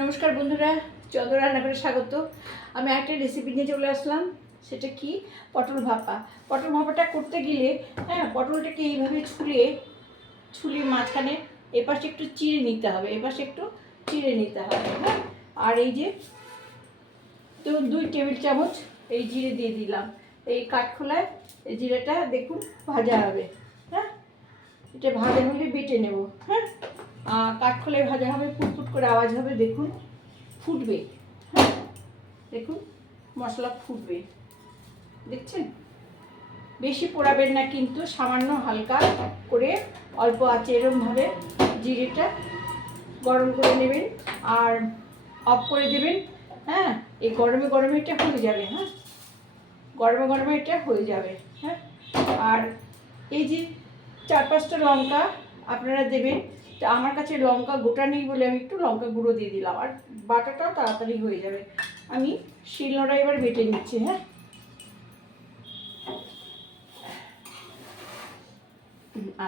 নমস্কার বন্ধুরা, চন্দ্র রান্নাঘরে স্বাগত। আমি একটা রেসিপি নিয়ে চলে আসলাম। সেটা কি? পটল ভাপা। পটল ভাপাটা করতে গেলে পটলটাকে এইভাবে ছুলিয়ে মাঝখানে এপাশে একটু চিড়ে নিতে হবে, এপাশে একটু চিড়ে নিতে হবে। হ্যাঁ, আর এই যে তো 2 টেবিল চামচ এই জিরে দিয়ে দিলাম। এই কাঠখোলায় এই জিরেটা দেখুন ভাজা হবে। হ্যাঁ, এটা ভাজা হলে বেটে নেব। হ্যাঁ, কাঠখোলায় ভাজা হবে, ফুটফুট করে আওয়াজ হবে, দেখুন ফুটবে। হ্যাঁ, দেখুন মশলা ফুটবে, দেখছেন? বেশি পোড়াবেন না কিন্তু, সামান্য হালকা করে অল্প আঁচে এরমভাবে জিরেটা গরম করে নেবেন আর অফ করে দেবেন। হ্যাঁ, এই গরমে গরমে এটা হয়ে যাবে। হ্যাঁ, গরমে গরমে এটা হয়ে যাবে। হ্যাঁ, আর এই যে 4-5টা লঙ্কা আপনারা দেবেন। তো আমার কাছে লঙ্কা গোটা নেই বলে আমি একটু লঙ্কা গুঁড়ো দিয়ে দিলাম, আর বাটাটাও তাড়াতাড়ি হয়ে যাবে। আমি শিলনোড়া এবার বেটে নিচ্ছি। হ্যাঁ,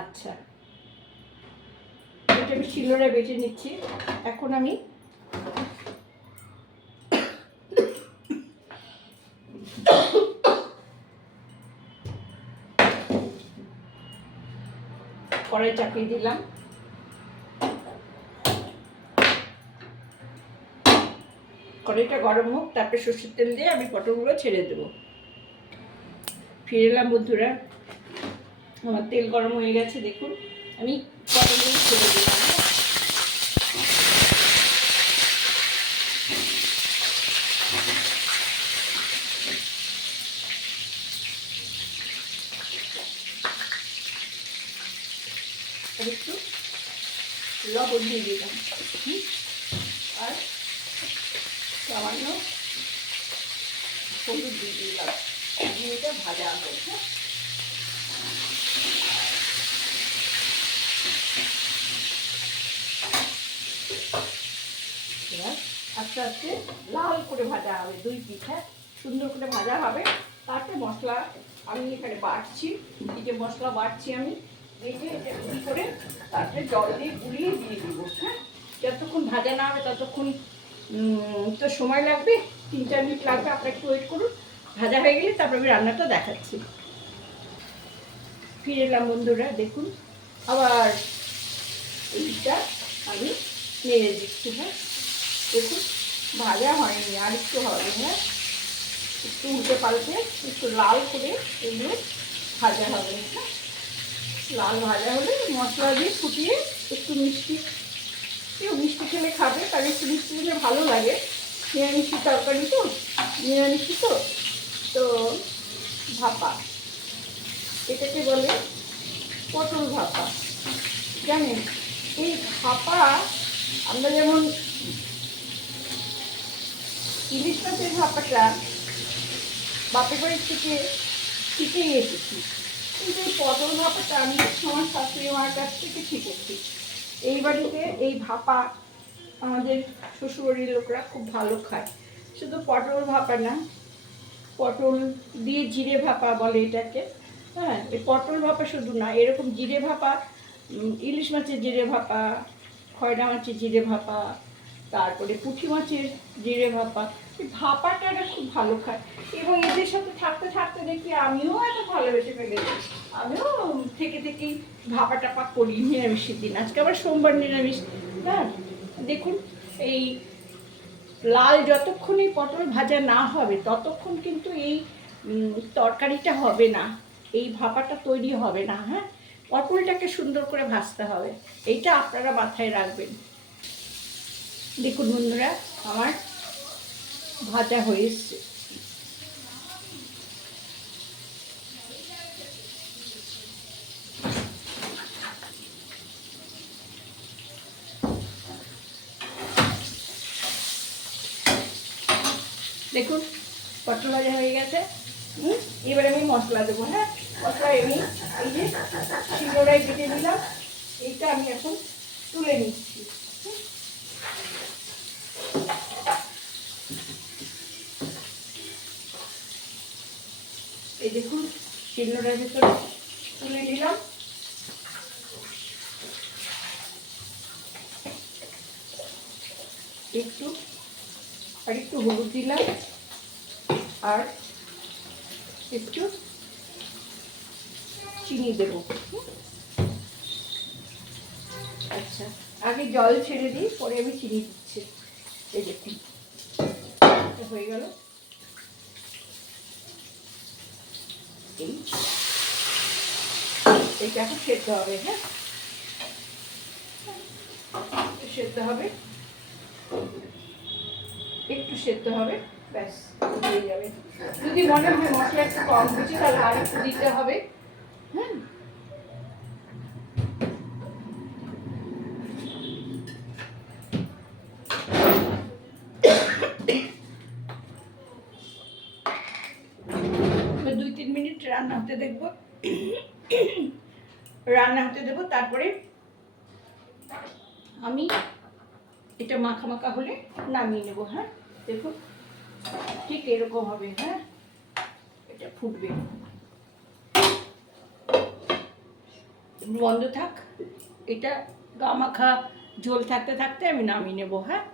আচ্ছা, এটা আমি শিলনোড়ায় বেটে নিচ্ছি। এখন আমি কড়াই চাপিয়ে দিলাম। কড়াইটা গরম হোক, তারপরে সর্ষের তেল দিয়ে আমি পটলগুলো ছেড়ে দেবো। ফিরে এলাম বন্ধুরা, আমার তেল গরম হয়ে গেছে। দেখুন আমি পটলগুলো ছেড়ে দিলাম। একটু লবণ দিয়ে দিলাম আর সামান্য হলুদ দিয়ে দিলাম। এটা ভাজা হবে। এবার আস্তে আস্তে লাল করে ভাজা হবে, 2 পিঠা সুন্দর করে ভাজা হবে। তারপরে মশলা আমি এখানে বাটছি, এই যে মশলা বাটছি আমি বেটে গুঁড়ি করে তারপরে জল দিয়ে গুলিয়ে দিয়ে দেবো। হ্যাঁ, যতক্ষণ ভাজা না হবে ততক্ষণ তো সময় লাগবে, 3-4 মিনিট লাগবে। আপনারা একটু ওয়েট করুন, ভাজা হয়ে গেলে তারপরে আমি রান্নাটা দেখাচ্ছি। ফিরে এলাম বন্ধুরা, দেখুন আবার এইটা আমি নেড়ে দিচ্ছি। হ্যাঁ, দেখুন ভাজা হয়নি, আর একটু হবে। হ্যাঁ, একটু উল্টে পাল্টে একটু লাল করে এগুলো ভাজা হবে। হ্যাঁ, লাল ভাজা হলে মশলা দিয়ে ফুটিয়ে একটু মিষ্টি, কেউ মিষ্টি খেলে খাবে, তার একটু মিষ্টি দিলে ভালো লাগে। নিরামিষি তরকারি তো, নিরামিষি তো ভাপা, এটাকে বলে পটল ভাপা। জানেন, এই ভাপা আমরা যেমন ইলিশ মাছের ভাপাটা বাপের বাড়ির থেকে শিখেই এসেছি, কিন্তু এই পটল ভাপাটা আমি আমার শাশুড়ি মার কাছ থেকে শিখেছি। এই বাড়িতে এই ভাপা আমাদের শ্বশুরবাড়ির লোকরা খুব ভালো খায়। শুধু পটল ভাপা না, পটল দিয়ে জিরে ভাপা বলে এটাকে। হ্যাঁ, এই পটল ভাপা শুধু না, এরকম জিরে ভাপা, ইলিশ মাছের জিরে ভাপা, খয়রা মাছের জিরে ভাপা, তারপরে পুঁটি মাছের জিরে ভাপা, এই ভাপাটা খুব ভালো খায়। এবং এদের সাথে থাকতে থাকতে দেখি আমিও এত ভালোবেসে ফেলেছি। আমিও থেকে থেকেই ভাপা টাপা করি নিরামিষের দিন। আজকে আবার সোমবার নিরামিষ। হ্যাঁ, দেখুন এই লাল যতক্ষণ এই পটল ভাজা না হবে ততক্ষণ কিন্তু এই তরকারিটা হবে না, এই ভাপাটা তৈরি হবে না। হ্যাঁ, পটলটাকে সুন্দর করে ভাজতে হবে, এইটা আপনারা মাথায় রাখবেন। দেখুন বন্ধুরা, আমার ভাজা হয়ে এসছে। দেখুন পটল ভাজা হয়ে গেছে। এবার আমি মশলা দেবো। হ্যাঁ, মশলা আমি এই যে শিলনোড়ায় বেটে দিলাম, এইটা আমি এখন তুলে নিচ্ছি। এই দেখুন শিলনোড়ার ভেতরে তুলে নিলাম। একটু আর একটু হলুদ দিলাম, আর একটু চিনি দেব। আচ্ছা, আগে জল ছেড়ে দিই, পরে আমি চিনি দিচ্ছি। এই দেখুন হয়ে গেল। এইটা এখন সেদ্ধ হবে। হ্যাঁ, সেদ্ধ হবে, একটু সেদ্ধ হবে, ব্যাস হয়ে যাবে। যদি মনে হয় মশলা একটু কম হচ্ছে তাহলে আর একটু দিতে হবে। হ্যাঁ, তো 2-3 মিনিট রান্না হতে দেখবো, রান্না হতে দেবো। তারপরে আমি এটা মাখা মাখা হলে নামিয়ে নেবো। হ্যাঁ, দেখুন ঠিক এরকম হবে। হ্যাঁ, এটা ফুটবে, বন্ধ থাক। এটা গা মাখা ঝোল থাকতে থাকতে আমি নামিয়ে নেবো। হ্যাঁ,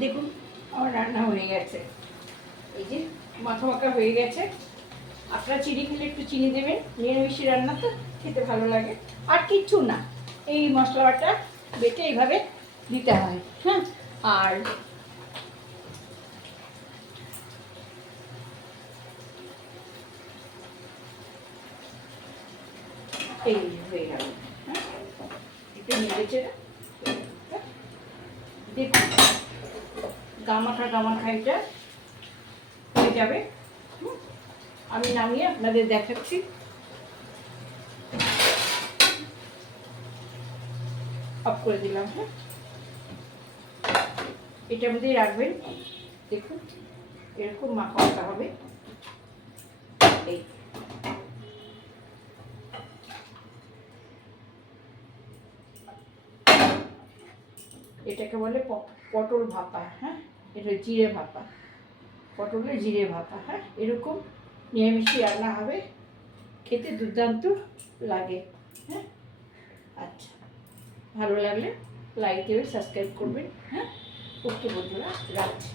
দেখুন আমার রান্না হয়ে গেছে। এই যে মাখা মাখা হয়ে গেছে। আপনারা চিনি খেলে একটু চিনি দেবেন, নিরামিষি রান্না তো খেতে ভালো লাগে। আর কিচ্ছু না, এই মশলা বাটা বেটে এইভাবে দিতে হয়। হ্যাঁ, আর এই হয়ে গেল। হ্যাঁ, একটু নেড়েছে, দেখুন গামাখা এটা হয়ে যাবে। আমি নামিয়ে আপনাদের দেখাচ্ছি। অফ করে দিলাম। হ্যাঁ, এটার মধ্যেই রাখবেন। দেখুন এরকম মাখা মাখা হবে। এই এটাকে বলে পটল ভাপা। হ্যাঁ, এটা জিরে ভাপা, পটলের জিরে ভাপা। হ্যাঁ, এরকম নিরামিষি রান্না হবে, খেতে দুর্দান্ত লাগে। হ্যাঁ, আচ্ছা, ভালো লাগলে লাইক দেবেন, সাবস্ক্রাইব করবেন। হ্যাঁ, ওকে বন্ধুরা, রাখছি।